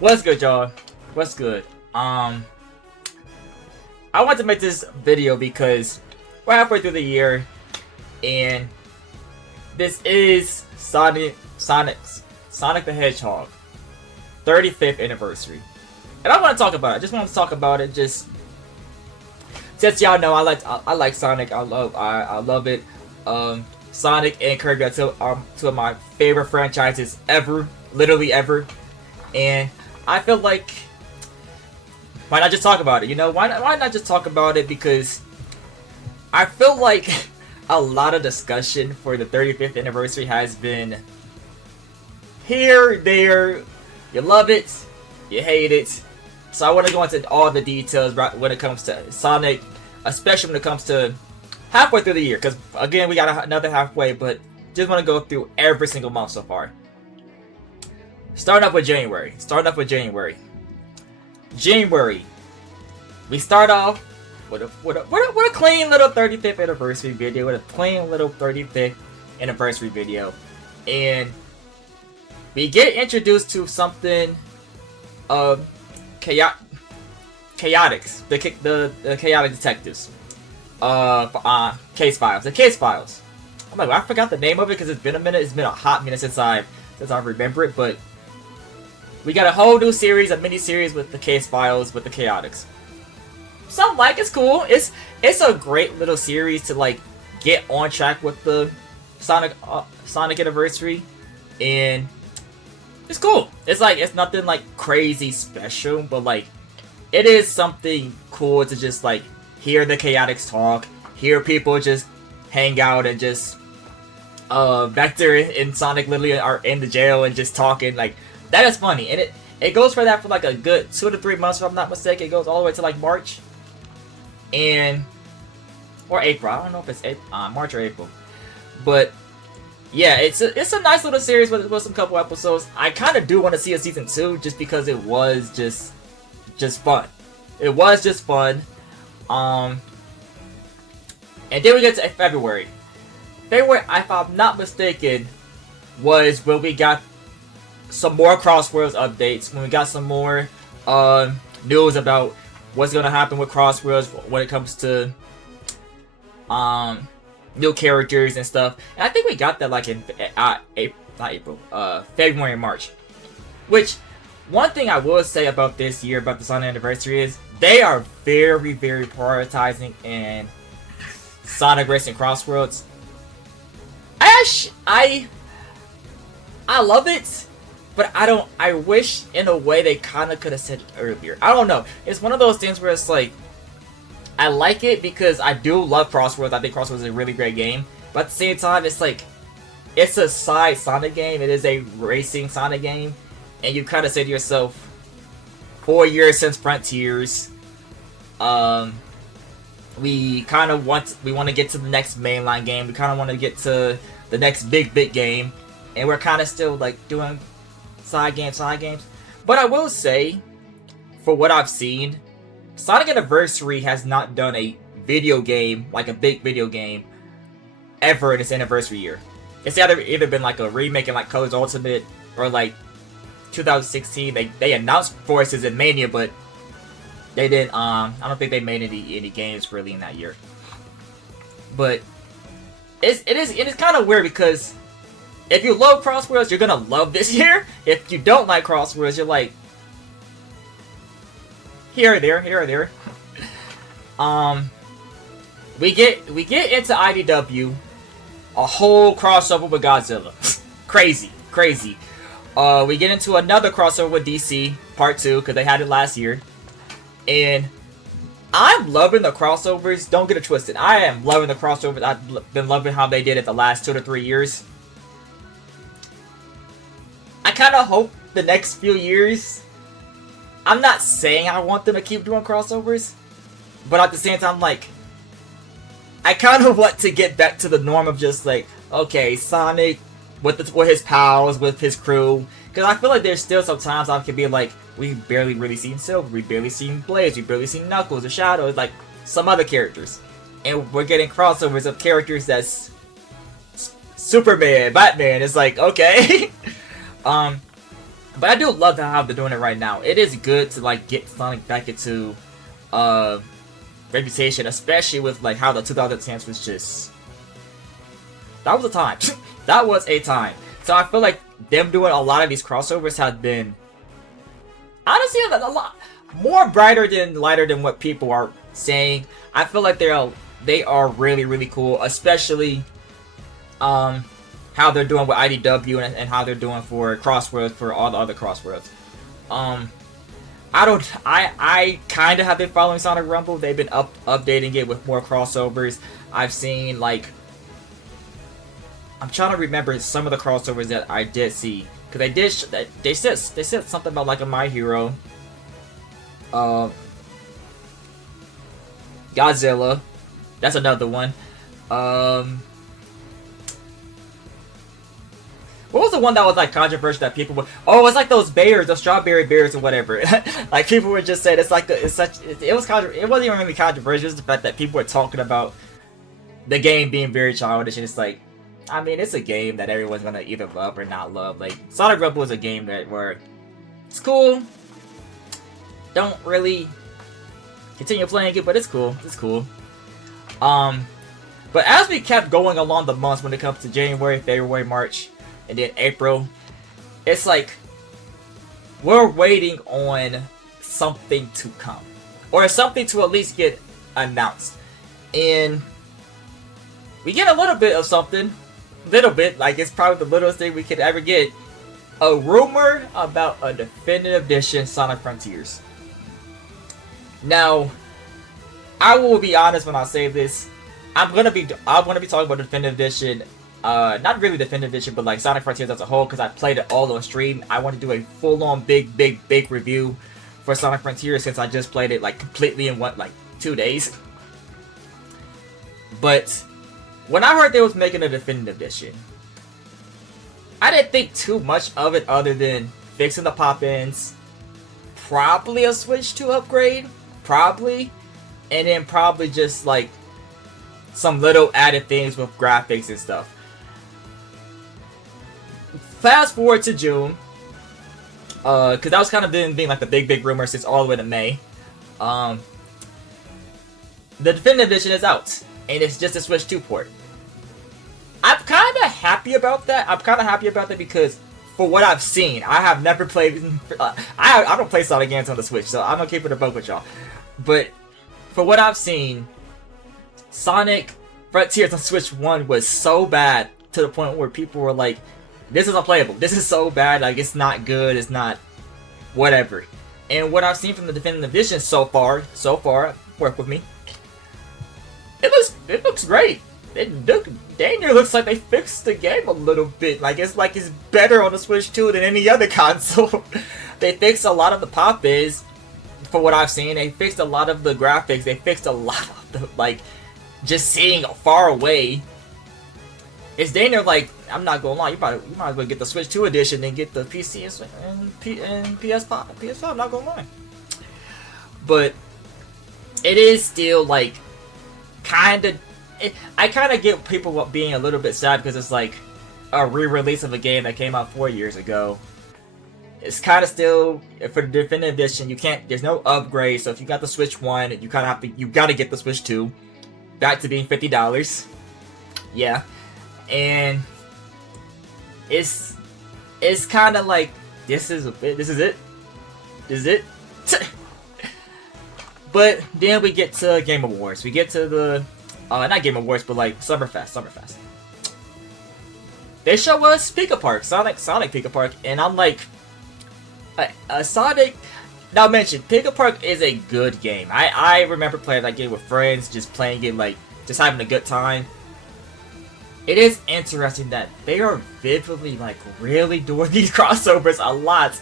What's good, y'all? What's good? I want to make this video because we're halfway through the year, and this is Sonic the Hedgehog 35th anniversary, and I want to talk about it. I just want to talk about it. Just since y'all know, I like Sonic. I love it. Sonic and Kirby are two of my favorite franchises ever, literally ever, and I feel like, why not just talk about it? You know, why not just talk about it? Because I feel like a lot of discussion for the 35th anniversary has been here, there. You love it, you hate it. So I want to go into all the details when it comes to Sonic, especially when it comes to halfway through the year. Because again, we got another halfway, but just want to go through every single month so far. Starting off with January. January. We start off with a clean little 35th anniversary video. And we get introduced to something chaotics. The chaotic detectives. Case files. The case files. I'm like, I forgot the name of it because it's been a minute. It's been a hot minute since I remember it, but we got a whole new series, a mini-series with the case files with the chaotics. Some like it's cool. It's a great little series to like get on track with the Sonic anniversary, and it's cool. It's like it's nothing like crazy special, but like it is something cool to just like hear the chaotics talk, hear people just hang out and just Vector and Sonic literally are in the jail and just talking. Like, that is funny, and it goes for that for like a good 2 to 3 months, if I'm not mistaken. It goes all the way to like March or April. I don't know if it's March or April, but yeah, it's a nice little series with some couple episodes. I kind of do want to see a season 2 just because it was just fun. It was just fun. And then we get to February. February, if I'm not mistaken, was when we got some more Crossworlds updates, when we got some more news about what's gonna happen with Crossworlds when it comes to new characters and stuff. And I think we got that like in February and March. Which, one thing I will say about this year, about the Sonic anniversary, is they are very, very prioritizing in Sonic Racing Crossworlds. I love it, but I wish in a way they kind of could have said it earlier. I don't know. It's one of those things where it's like, I like it because I do love Crossworlds. I think Crossworlds is a really great game. But at the same time, it's like, it's a side Sonic game. It is a racing Sonic game. And you kind of say to yourself, 4 years since Frontiers, we want to get to the next mainline game. We kind of want to get to the next big game. And we're kind of still like doing side games. But I will say, for what I've seen, Sonic Anniversary has not done a video game, like a big video game, ever in its anniversary year. It's either been like a remake in like Colors Ultimate, or like 2016. They announced Forces and Mania, but they didn't. I don't think they made any games really in that year. But it is kind of weird because if you love Crossworlds, you're gonna love this year. If you don't like Crossworlds, you're like here or there. We get into IDW, a whole crossover with Godzilla. crazy. We get into another crossover with DC Part 2 because they had it last year, and I'm loving the crossovers. Don't get it twisted. I am loving the crossovers. I've been loving how they did it the last 2 to 3 years. I kind of hope the next few years, I'm not saying I want them to keep doing crossovers, but at the same time, like, I kind of want to get back to the norm of just like, okay, Sonic with his pals, with his crew, because I feel like there's still some times I can be like, we've barely really seen Silver, we've barely seen Blaze, we've barely seen Knuckles or Shadow, like some other characters, and we're getting crossovers of characters that's Superman, Batman. It's like, okay. But I do love how they're doing it right now. It is good to like get Sonic back into reputation, especially with like how the 2010s was just. That was a time. That was a time. So I feel like them doing a lot of these crossovers have been honestly a lot more brighter than lighter than what people are saying. I feel like they are really, really cool, especially how they're doing with IDW and how they're doing for Crossworlds, for all the other Crossworlds. I kind of have been following Sonic Rumble. They've been updating it with more crossovers. I've seen like, I'm trying to remember some of the crossovers that I did see, because they said something about like a My Hero, Godzilla. That's another one. What was the one that was like controversial that people were? Oh, it's like those bears, those strawberry bears or whatever. Like people were just saying it wasn't even really controversial. It was the fact that people were talking about the game being very childish, and it's like, I mean, it's a game that everyone's gonna either love or not love. Like Sonic Rumble is a game where it's cool. Don't really continue playing it, but it's cool. It's cool. But as we kept going along the months, when it comes to January, February, March, and then April, it's like we're waiting on something to come, or something to at least get announced, and we get a little bit of something, like it's probably the littlest thing we could ever get. A rumor about a definitive edition Sonic Frontiers. Now, I will be honest when I say this. I'm gonna be talking about definitive edition. Not really definitive edition, but like Sonic Frontiers as a whole, because I played it all on stream. I want to do a full-on big review for Sonic Frontiers, since I just played it like completely in 2 days. But when I heard they was making a definitive edition, I didn't think too much of it other than fixing the pop-ins, probably a Switch 2 upgrade, probably, and then probably just like some little added things with graphics and stuff. Fast forward to June, because that was kind of being like the big rumor since all the way to May. The definitive edition is out, and it's just a Switch 2 port. I'm kind of happy about that. Because for what I've seen, I have never played. I don't play Sonic games on the Switch, so I'm gonna keep it a buck with y'all. But for what I've seen, Sonic Frontiers on Switch 1 was so bad to the point where people were like, "This is unplayable. This is so bad. Like, it's not good. It's not whatever." And what I've seen from the definitive edition so far, work with me. It looks great. Daniel looks like they fixed the game a little bit. It's better on the Switch 2 than any other console. They fixed a lot of the pop-ins, for what I've seen. They fixed a lot of the graphics. They fixed a lot of the, just seeing far away. It's Daniel, I'm not gonna lie, you might as well get the Switch 2 edition and get the PC and PS5. I'm not gonna lie. But it is still, I kind of get people being a little bit sad because it's like a re-release of a game that came out 4 years ago. It's kind of still, for the definitive edition, there's no upgrade. So if you got the Switch 1, you gotta get the Switch 2. Back to being $50. Yeah. And it's kind of like, this is it. But then we get to Game Awards. We get to the not Game Awards, but Summerfest. They show us Pika Park, Sonic Pika Park, and I'm like, Sonic. Now mention, Pika Park is a good game. I remember playing that game with friends, just playing it just having a good time. It is interesting that they are vividly really doing these crossovers a lot.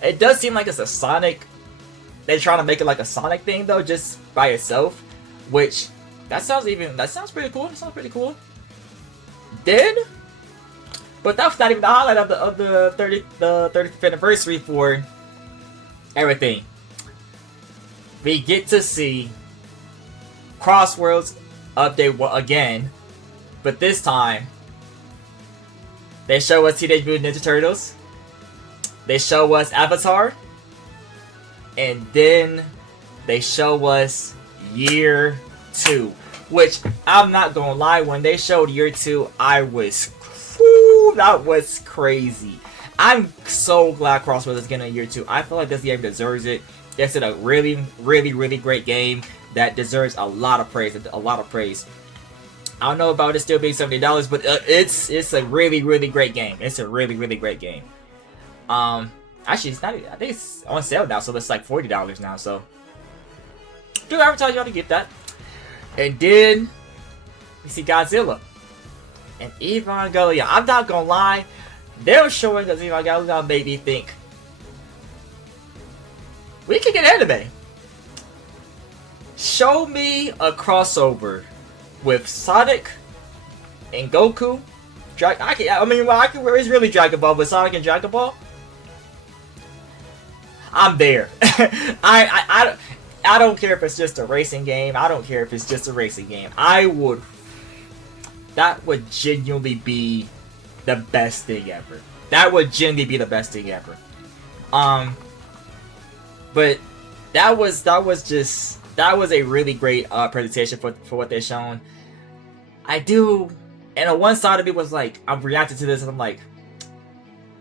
It does seem like it's a Sonic. They're trying to make it like a Sonic thing though, just by itself, which. That sounds pretty cool. Then, but that's not even the highlight of the 35th anniversary for everything. We get to see Crossworlds update again, but this time they show us Teenage Mutant Ninja Turtles, they show us Avatar, and then they show us Year 2. Which, I'm not gonna lie, when they showed Year 2, I was... Whew, that was crazy. I'm so glad Crossroads is getting a Year 2. I feel like this game deserves it. It's a really, really, really great game that deserves a lot of praise. A lot of praise. I don't know about it still being $70, but it's a really, really great game. It's a really, really great game. Actually, it's not. I think it's on sale now, so it's like $40 now. So, do advertise y'all to get that. And then we see Godzilla and Evangelion. I'm not gonna lie, they're showing us Evangelion made me think we can get anime. Show me a crossover with Sonic and Goku. It's really Dragon Ball, but Sonic and Dragon Ball. I'm there. I don't care if it's just a racing game. I don't care if it's just a racing game. That would genuinely be the best thing ever. That would genuinely be the best thing ever. But that was a really great presentation for what they're showing. And on one side of me was like, I'm reacting to this and I'm like,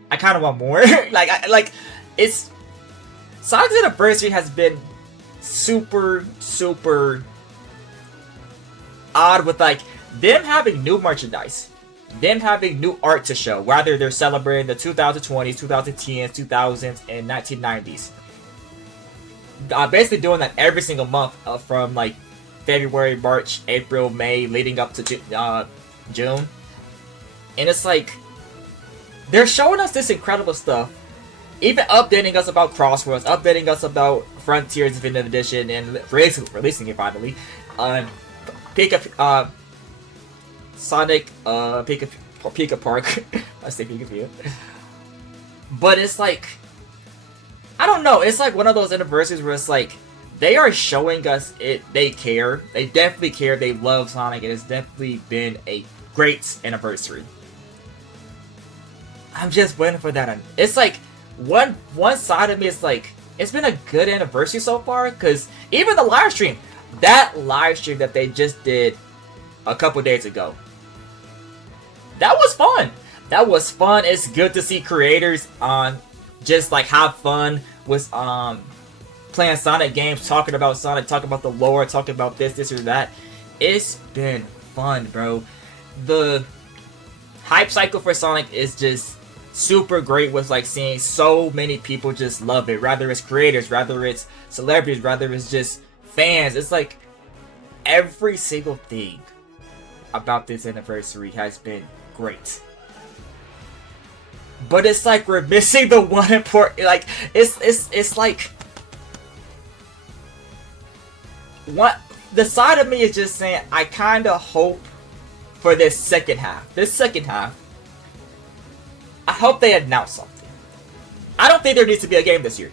I kind of want more. It's Sonic's Anniversary has been super odd with like them having new merchandise, them having new art to show, whether they're celebrating the 2020s, 2010s, 2000s, and 1990s. Basically doing that every single month from like February, March, April, May, leading up to June. And it's like they're showing us this incredible stuff. Even updating us about Crossroads, updating us about Frontiers Definitive Edition, and releasing it finally. Sonic, Pika Park. I say Pika. But it's like, I don't know. It's like one of those anniversaries where it's like they are showing us it. They care. They definitely care. They love Sonic. It has definitely been a great anniversary. I'm just waiting for that. It's like one side of me is like, it's been a good anniversary so far, because even the live stream, that they just did a couple days ago, that was fun. That was fun. It's good to see creators just like have fun with playing Sonic games, talking about Sonic, talking about the lore, talking about this or that. It's been fun, bro. The hype cycle for Sonic is just super great, with like seeing so many people just love it, rather it's creators, rather it's celebrities, rather it's just fans. It's like every single thing about this anniversary has been great, but it's like we're missing the one important, like it's like what the side of me is just saying, I kind of hope for this second half, I hope they announce something. I don't think there needs to be a game this year.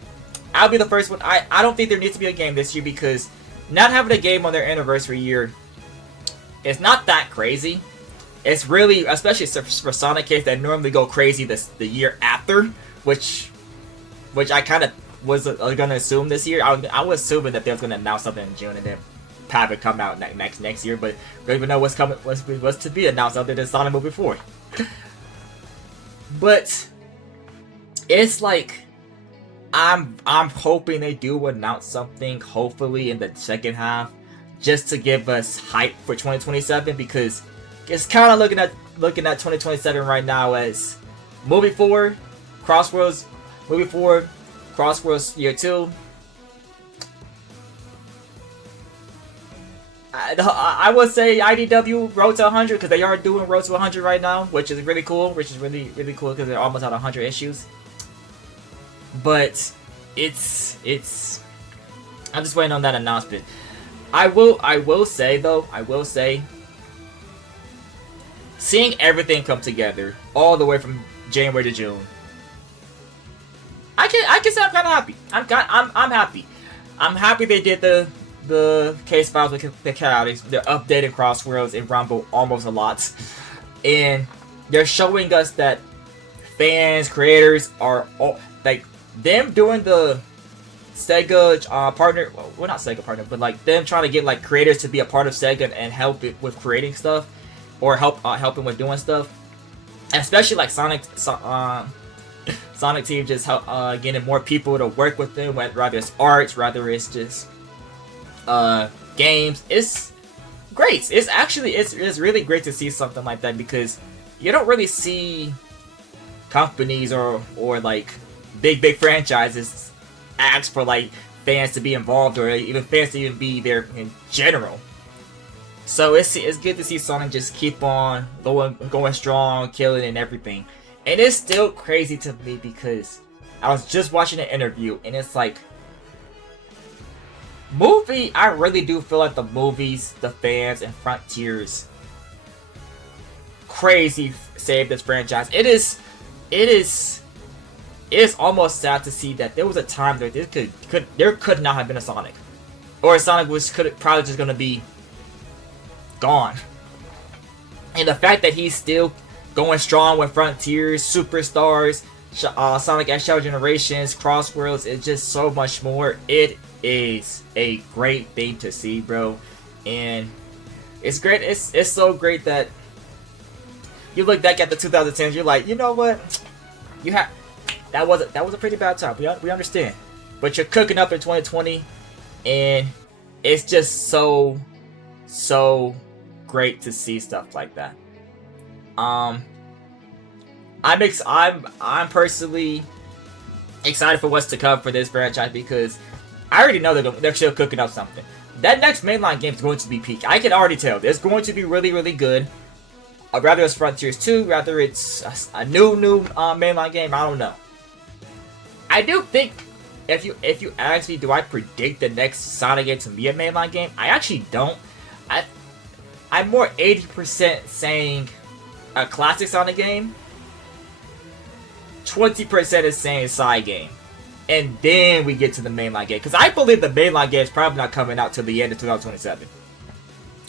I'll be the first one. I don't think there needs to be a game this year, because not having a game on their anniversary year is not that crazy. It's really, especially for Sonic case, that normally go crazy the year after, which I kind of was going to assume this year. I was assuming that they was going to announce something in June and then have it come out next year, but we don't even know what's to be announced other than Sonic Movie 4. But it's like I'm hoping they do announce something, hopefully in the second half, just to give us hype for 2027, because it's kind of looking at 2027 right now as Movie 4, Crossroads Year 2. I would say IDW Road to 100, because they are doing Road to 100 right now, which is really cool. Really cool, because they're almost at 100 issues. But it's I'm just waiting on that announcement. I will say seeing everything come together all the way from January to June, I can say I'm kind of happy. I'm happy. I'm happy they did the case files with the Chaotix. They're updating Crossroads and Rumble almost a lot, and they're showing us that fans, creators are all like them doing the Sega partner. Well, not Sega partner, but like them trying to get like creators to be a part of Sega and help it with creating stuff, or helping with doing stuff. And especially like Sonic Team just help getting more people to work with them, whether it's arts, whether it's just games. It's great. It's actually it's really great to see something like that, because you don't really see companies or like big franchises ask for like fans to be involved, or even fans to even be there in general. So it's good to see Sonic just keep on going strong, killing and everything. And it's still crazy to me because I was just watching an interview and it's like, I really do feel like the movies, the fans, and Frontiers crazy saved this franchise. It is almost sad to see that there was a time that there could not have been a Sonic, or Sonic was probably just gonna be gone. And the fact that he's still going strong with Frontiers, Superstars, Sonic X Shadow Generations, Crossworlds, it's just so much more. It is a great thing to see, bro. And it's great. It's so great that you look back at the 2010s, you're like, you know what? That was a pretty bad time. We understand. But you're cooking up in 2020, and it's just so great to see stuff like that. I'm personally excited for what's to come for this franchise, because I already know they're still cooking up something. That next mainline game is going to be peak. I can already tell. It's going to be really, really good. Rather it's Frontiers 2, rather it's a new mainline game, I don't know. I do think, if you ask me, do I predict the next Sonic game to be a mainline game? I actually don't. I'm more 80% saying a classic Sonic game. 20% is saying side game. And then we get to the mainline game. Because I believe the mainline game is probably not coming out till the end of 2027.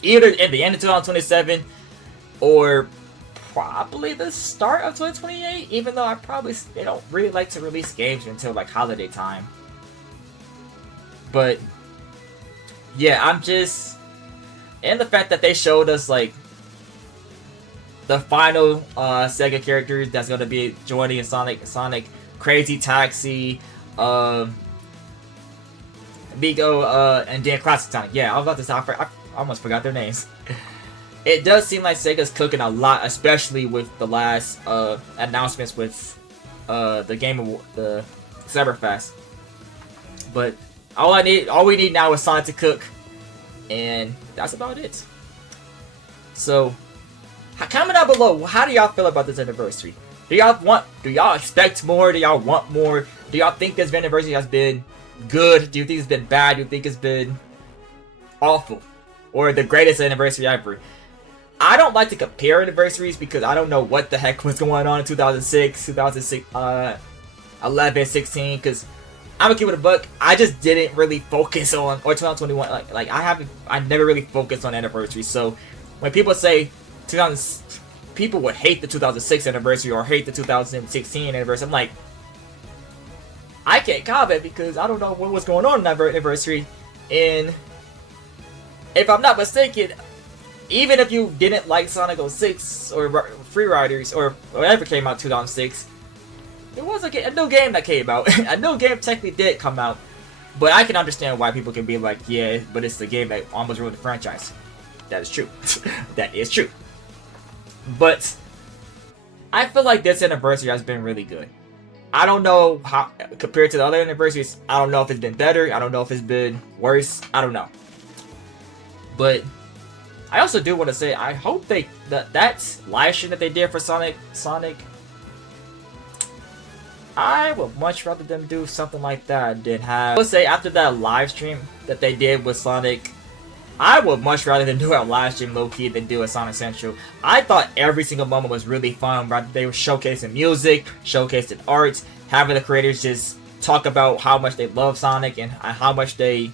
Either in the end of 2027, or probably the start of 2028. Even though they don't really like to release games until like holiday time. But yeah, I'm just... And the fact that they showed us like the final Sega characters that's gonna be joining in Sonic Crazy Taxi, Vigo, and then Classic Sonic. Yeah, I was about to say, I almost forgot their names. It does seem like Sega's cooking a lot, especially with the last announcements with the Game Award, the Cyberfest. But all we need now is Sonic to cook, and that's about it. So, comment down below, how do y'all feel about this anniversary? Do y'all expect more? Do y'all want more? Do y'all think this anniversary has been good? Do you think it's been bad? Do you think it's been awful? Or the greatest anniversary ever? I don't like to compare anniversaries because I don't know what the heck was going on in 2006, 11, 16, because I'm gonna keep it a buck. I just didn't really focus on, or 2021, like I never really focused on anniversaries. So when people say people would hate the 2006 anniversary or hate the 2016 anniversary, I'm like, I can't comment because I don't know what was going on in that anniversary. And if I'm not mistaken, even if you didn't like Sonic 06 or Free Riders or whatever came out in 2006, there was a new game that came out. A new game technically did come out, but I can understand why people can be like, yeah, but it's the game that almost ruined the franchise. That is true. That is true. But I feel like this anniversary has been really good. I don't know how, compared to the other anniversaries, I don't know if it's been better. I don't know if it's been worse. I don't know. But I also do want to say, I hope that live stream that they did for Sonic, I would much rather them do something like that than have... I would say after that live stream that they did with Sonic, I would much rather than do a live stream low-key than do a Sonic Central. I thought every single moment was really fun. Right? They were showcasing music, showcasing art, having the creators just talk about how much they love Sonic and how much they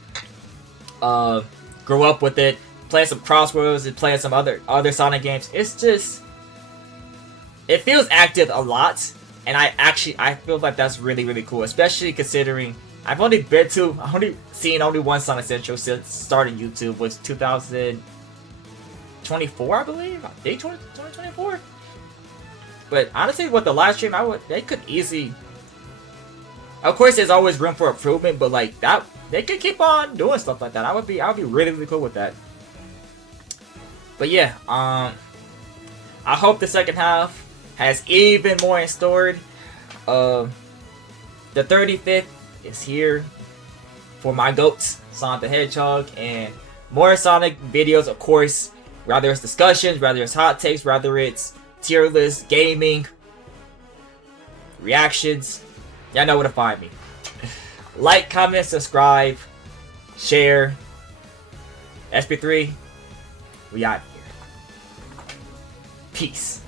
grew up with it, playing some Crossworlds and playing some other Sonic games. It's just... It feels active a lot. And I feel like that's really, really cool, especially considering I've only seen only one Sonic Central since starting YouTube was 2024, I believe. I think 2024. But honestly, with the live stream, they could easily. Of course, there's always room for improvement, but like that, they could keep on doing stuff like that. I would be really, really cool with that. But yeah, I hope the second half has even more in store. The 35th is here for my goats, Sonic the Hedgehog, and more Sonic videos, of course. Whether it's discussions, whether it's hot takes, whether it's tier list, gaming, reactions, y'all know where to find me. Like, comment, subscribe, share. SP3, we out here. Peace.